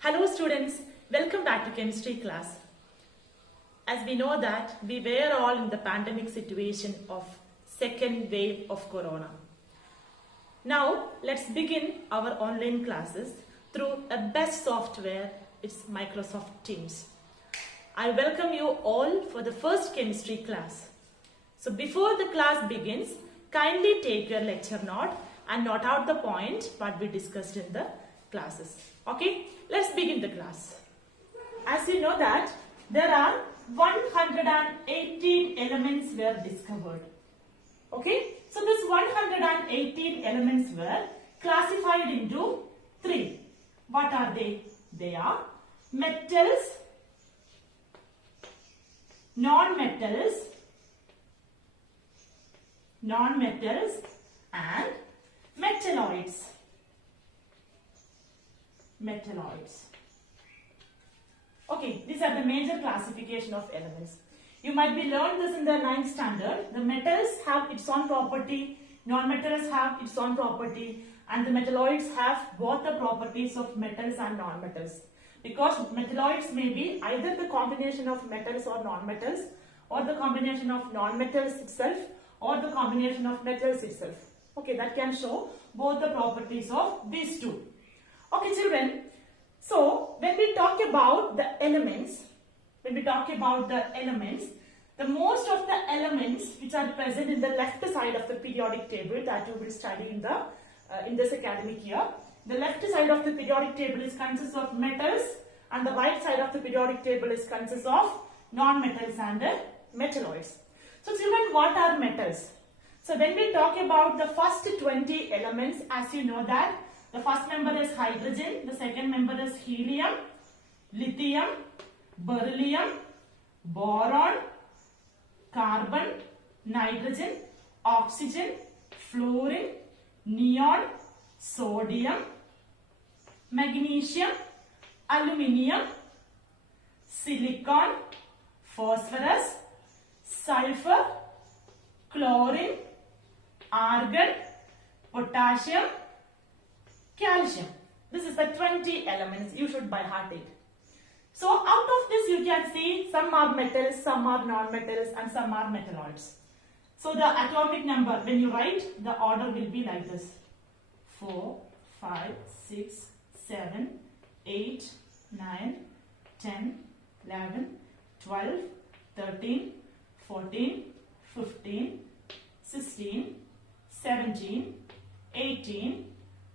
Hello students, welcome back to chemistry class. As we know that we were all in the pandemic situation of second wave of corona. Now let's begin our online classes through a best software, it's Microsoft Teams. I welcome you all for the first chemistry class. So before the class begins, kindly take your lecture note and note out the point what we discussed in the classes. Okay, let's begin the class. As you know that there are 118 elements were discovered. Okay, so this 118 elements were classified into three. What are they? They are metals, non-metals, and metalloids. Okay, these are the major classification of elements. You might be learned this in the 9th standard. The metals have its own property, non-metals have its own property, and the metalloids have both the properties of metals and non-metals. Because metalloids may be either the combination of metals or non-metals, or the combination of non-metals itself, or the combination of metals itself. Okay, that can show both the properties of these two. Okay, children, so when we talk about the elements, the most of the elements which are present in the left side of the periodic table that you will study in this academic year, the left side of the periodic table is consists of metals, and the right side of the periodic table is consists of non-metals and metalloids. So children, what are metals? So when we talk about the first 20 elements, as you know that the first member is hydrogen, the second member is helium, lithium, beryllium, boron, carbon, nitrogen, oxygen, fluorine, neon, sodium, magnesium, aluminium, silicon, phosphorus, sulfur, chlorine, argon, potassium, calcium. This is the 20 elements. You should by heart it. So out of this you can see some are metals, some are non-metals, and some are metalloids. So the atomic number, when you write, the order will be like this: 4, 5, 6, 7, 8, 9, 10, 11, 12, 13, 14, 15, 16, 17, 18,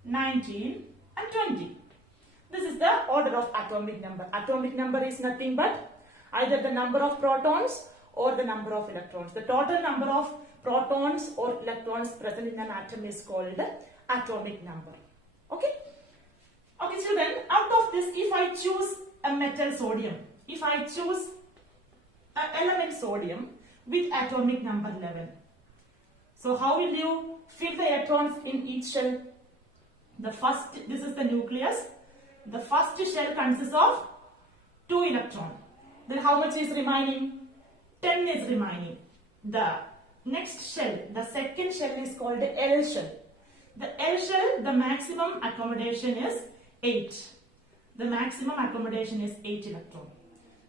19 and 20. This is the order of atomic number. Atomic number is nothing but either the number of protons or the number of electrons. The total number of protons or electrons present in an atom is called the atomic number. Okay? Okay children, out of this, if I choose a metal sodium, if I choose an element sodium with atomic number 11, so how will you fill the electrons in each shell? This is the nucleus. The first shell consists of 2 electrons. Then how much is remaining? 10 is remaining. The next shell, the second shell is called the L shell. The L shell, the maximum accommodation is 8. The maximum accommodation is 8 electrons.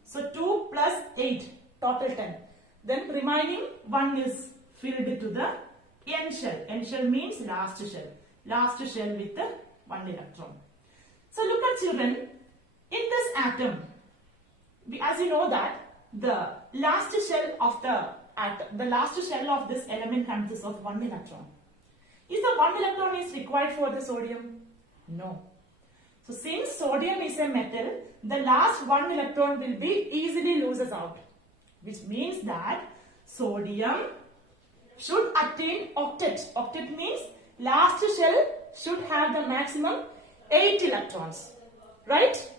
So 2 plus 8, total 10. Then remaining 1 is filled to the N shell. N shell means last shell. Last shell with the 1 electron. So look at children, in this atom, as you know that the last shell of this element consists of 1 electron. Is the 1 electron is required for the sodium? No. So since sodium is a metal, the last 1 electron will be easily loses out, which means that sodium should attain octet. Octet means last shell should have the maximum 8 electrons, right?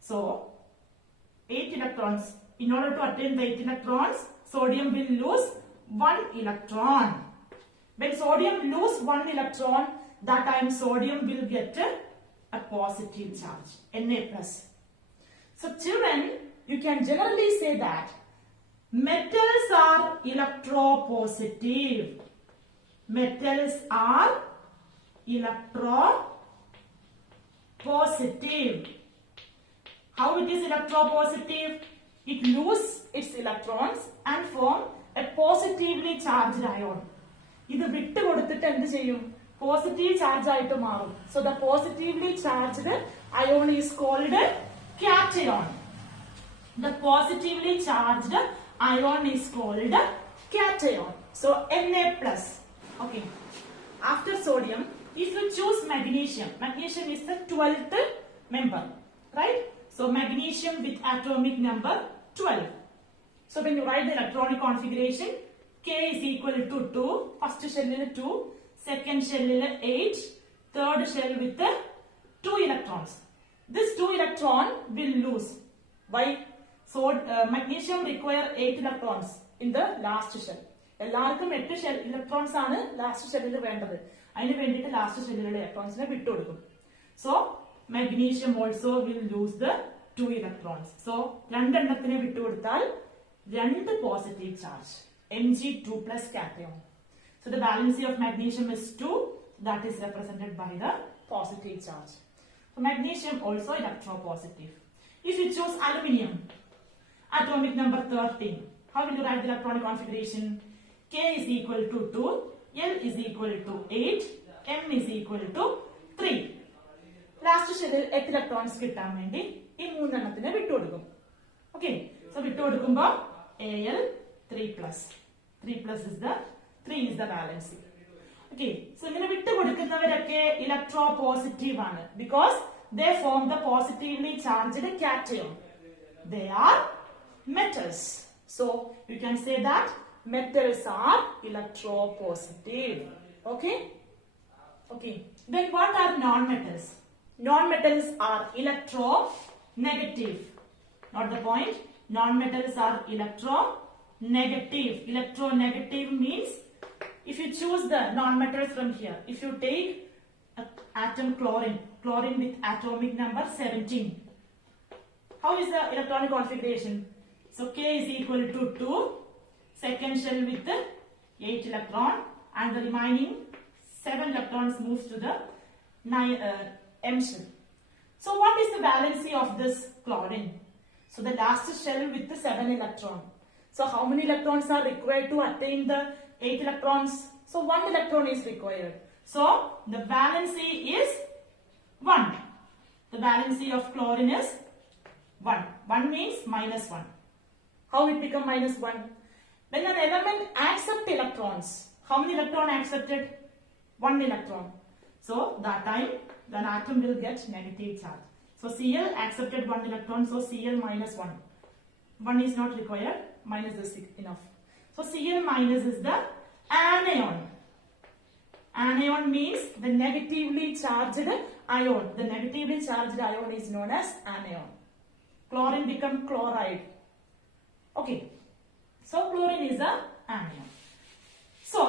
So 8 electrons. In order to attain the 8 electrons, sodium will lose 1 electron. When sodium lose 1 electron, that time sodium will get a positive charge, Na+. So children, you can generally say that metals are electropositive. Metals are electropositive. How it is electropositive? It loses its electrons and form a positively charged ion. ഇത് വിട്ട് കൊടുത്തിട്ട് എന്ത് ചെയ്യും? Positive charge ആയിട്ട് മാറും. So the positively charged ion is called cation. The positively charged ion is called cation. So Na plus. Okay. After sodium, if you choose magnesium, magnesium is the 12th member, right? So magnesium with atomic number 12. So when you write the electronic configuration, K is equal to 2, first shell is 2, second shell is 8, third shell with 2 electrons. This 2 electron will lose. Why? So magnesium require 8 electrons in the last shell. എല്ലാവർക്കും 8 shell electrons ആണ് last ഷെല്ലിൽ വേണ്ടത്. അതിന് വേണ്ടിയിട്ട് last ഷെല്ലിലുള്ള ഇലക്ട്രോൺസിനെ വിട്ടുകൊടുക്കും. So magnesium also will lose the 2 electrons. So രണ്ടെണ്ണത്തിനെ വിട്ടുകൊടുത്താൽ 2 positive charge, Mg2 plus cation. So the valency of magnesium is 2, that is represented by the positive charge. So magnesium also electropositive. If you choose aluminium, atomic number 13, how will you write the electronic configuration? K is equal to 2, L is equal to 8, M is equal to 3. Last ഷെല്ലിൽ 8 electrons കിട്ടാൻ വേണ്ടി ഈ 3 എണ്ണത്തിനെ വിട്ടുകൊടുക്കും. Okay, so വിട്ടുകൊടുക്കുമ്പോൾ Al 3+ is the valency. Okay, so ഇങ്ങനെ വിട്ടുകൊടുക്കുന്നവരൊക്കെ ഇലക്ട്രോപോസിറ്റീവ് ആണ് because they form the positively charged cation. They are metals. So you can say that metals are electropositive. Okay. Then what are non-metals? Non-metals are electronegative. Not the point. Non-metals are electronegative. Electronegative means if you choose the non-metals from here, if you take atom chlorine with atomic number 17, how is the electronic configuration? So K is equal to 2, second shell with 8 electron, and the remaining 7 electrons moves to the M shell. So what is the valency of this chlorine? So the last shell with the 7 electron. So how many electrons are required to attain the 8 electrons? So 1 electron is required. So the valency is 1. The valency of chlorine is 1. 1 means -1. How it become -1? When an element accepts electrons, how many electrons accepted? 1 electron. So that time the atom will get negative charge. So Cl accepted 1 electron, so Cl -1. 1 is not required, minus is enough. So Cl minus is the anion. Anion means the negatively charged ion. The negatively charged ion is known as anion. Chlorine become chloride. Okay. So chlorine is a anion. So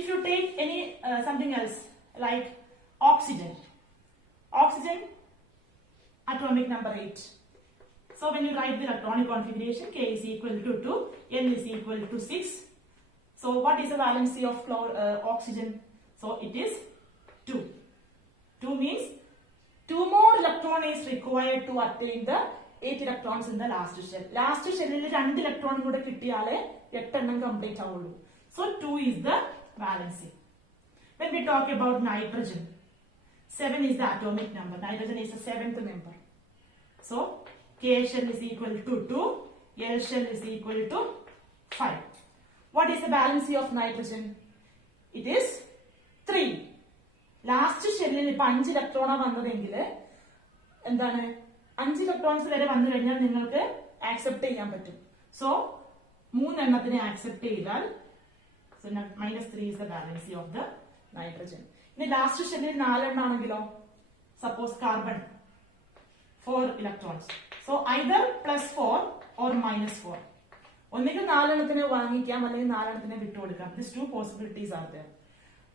if you take any something else like oxygen, atomic number 8. So when you write the electronic configuration, K is equal to 2, N is equal to 6. So what is the valency of oxygen? So it is 2. 2 means 2 more electron is required to attain the 8 electrons in the last shell. Last shell il 2 electron kude kittiyale 8 ennam complete avullu. So 2 is the valency. When we talk about nitrogen, 7 is the atomic number. Nitrogen is the 7th member. So K shell is equal to 2, L shell is equal to 5. What is the valency of nitrogen? It is 3. Last shell il 5 electron വന്നതെങ്കിൽ എന്താണ് 5 electrons വരെ വന്നു കഴിഞ്ഞാൽ നിങ്ങൾക്ക് accept ചെയ്യാൻ പറ്റും. So 3 എണ്ണത്തിനെ accept ചെയ്താൽ -3 is the valency of the nitrogen. ഇനി last ഷെല്ലിൽ 4 എണ്ണാണെങ്കിലോ, suppose carbon 4 electrons. So either +4 or -4. ഒന്നുകിൽ 4 എണ്ണത്തിനെ വാങ്ങിക്കാം അല്ലെങ്കിൽ 4 എണ്ണത്തിനെ വിട്ടുകൊടുക്കാം. These 2 possibilities are there.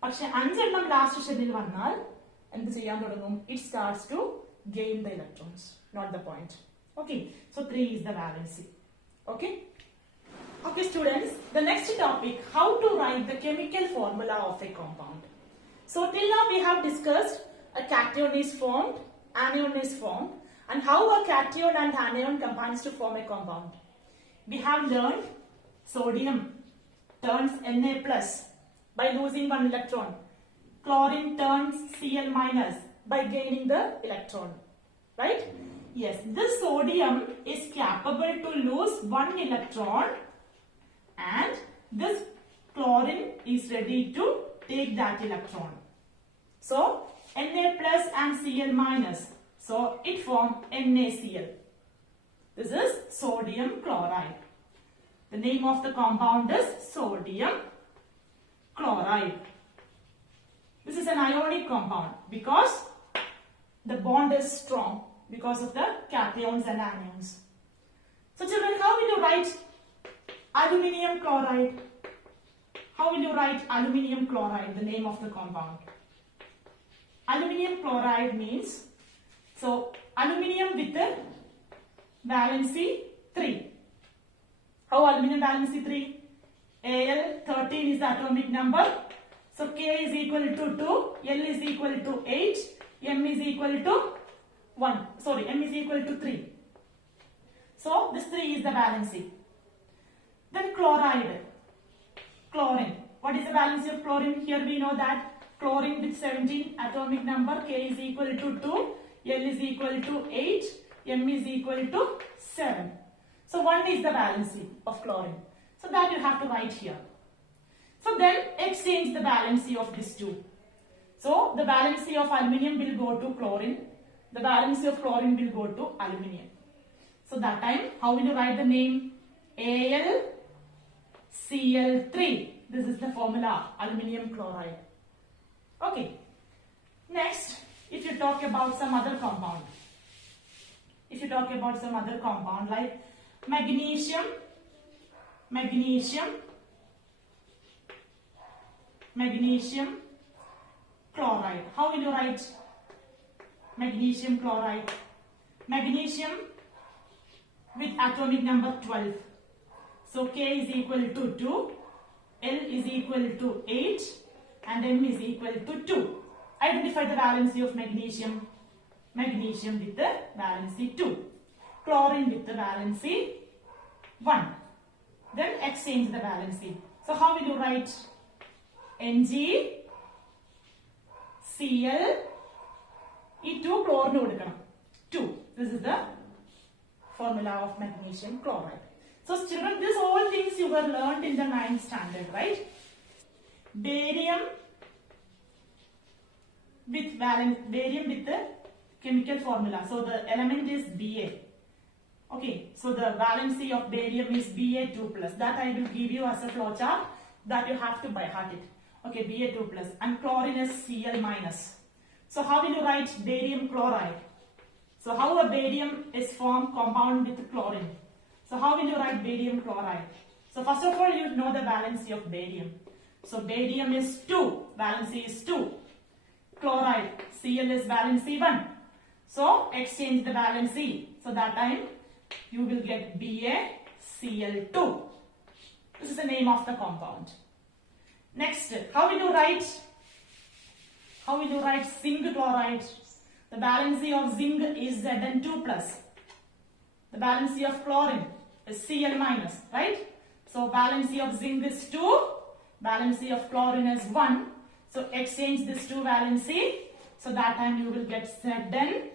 പക്ഷെ 5 എണ്ണം ലാസ്റ്റ് ഷെല്ലിൽ വന്നാൽ എന്ത് ചെയ്യാൻ തുടങ്ങും? It starts to gain the electrons, not the point. Okay, so 3 is the valency. Okay students, the next topic, how to write the chemical formula of a compound. So till now we have discussed a cation is formed, anion is formed, And how a cation and anion combines to form a compound? We have learned sodium turns Na plus by losing one electron. Chlorine turns Cl minus by gaining the electron. Right? Yes, this sodium is capable to lose one electron and this chlorine is ready to take that electron. So, Na plus and Cl minus. So, it forms NaCl. This is sodium chloride. The name of the compound is sodium chloride. This is an ionic compound because the bond is strong because of the cations and anions. So children, how will you write aluminium chloride? How will you write aluminium chloride, the name of the compound? Aluminium chloride means, so aluminium with the valency 3. How aluminium valency 3? Al13 is the atomic number. So K is equal to 2, L is equal to 8, M is equal to 1. Sorry, M is equal to 3. So this 3 is the valency. Then chloride, chlorine. What is the valency of chlorine? Here we know that chlorine with 17 atomic number, K is equal to 2, L is equal to 8, M is equal to 7. So 1 is the valency of chlorine. So that you have to write here. So then exchange the valency of these two. So the valency of aluminium will go to chlorine. The valency of chlorine will go to aluminium. So that time, how will you write the name? AlCl3. This is the formula, aluminium chloride. Okay. Next, if you talk about some other compound. If you talk about some other compound like magnesium chloride. How will you write magnesium chloride? Magnesium with atomic number 12. So K is equal to 2, L is equal to 8 and M is equal to 2. Identify the valency of magnesium. Magnesium with the valency 2. Chlorine with the valency 1. Then exchange the valency. So how will you write? NgCl E2 chlorine കൊടുക്കണം 2. This is the formula of magnesium chloride. So children, these all things you were learned in the 9th standard, right? Barium with the chemical formula. So the element is Ba. Okay, so the valency of barium is Ba2 plus. That I will give you as a flowchart that you have to by heart it. Okay, Ba2 plus and chlorine is Cl minus. So how will you write barium chloride? So how a barium is formed compound with chlorine. So how will you write barium chloride? So first of all, you know the valency of barium. So barium is 2, valency is 2. Chloride, Cl is valency 1. So exchange the valency. So that time you will get BaCl2. This is the name of the compound. Next, how will you write zinc chloride? The valency of zinc is Zn2 plus. The valency of chlorine is Cl minus, right? So valency of zinc is 2, valency of chlorine is 1. So exchange this 2 valency. So that time you will get ZnCl2.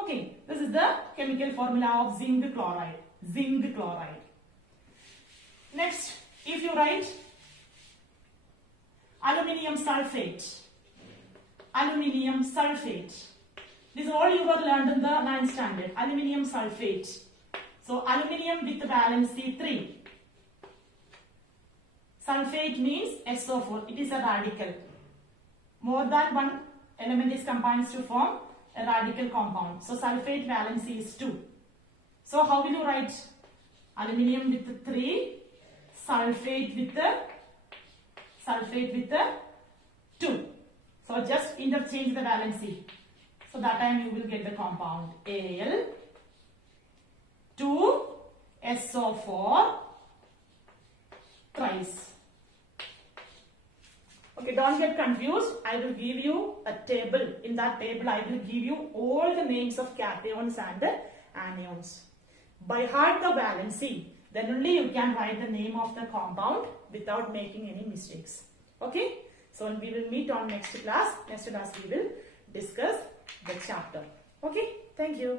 Okay, this is the chemical formula of zinc chloride. Zinc chloride. Next, if you write aluminium sulfate. This is all you were learned in the 9th standard. Aluminium sulfate. So aluminium with valency 3. Sulfate means SO4. It is a radical. More than one element is combined to form a radical compound. So sulfate valency is 2. So how will you write aluminium with 3, sulfate with the 2. So just interchange the valency. So that time you will get the compound Al2SO4 thrice. Okay, don't get confused. I will give you a table. In that table, I will give you all the names of cations and anions. By heart the valency, then only you can write the name of the compound without making any mistakes. Okay? So we will meet on next class. Next class we will discuss the chapter. Okay? Thank you.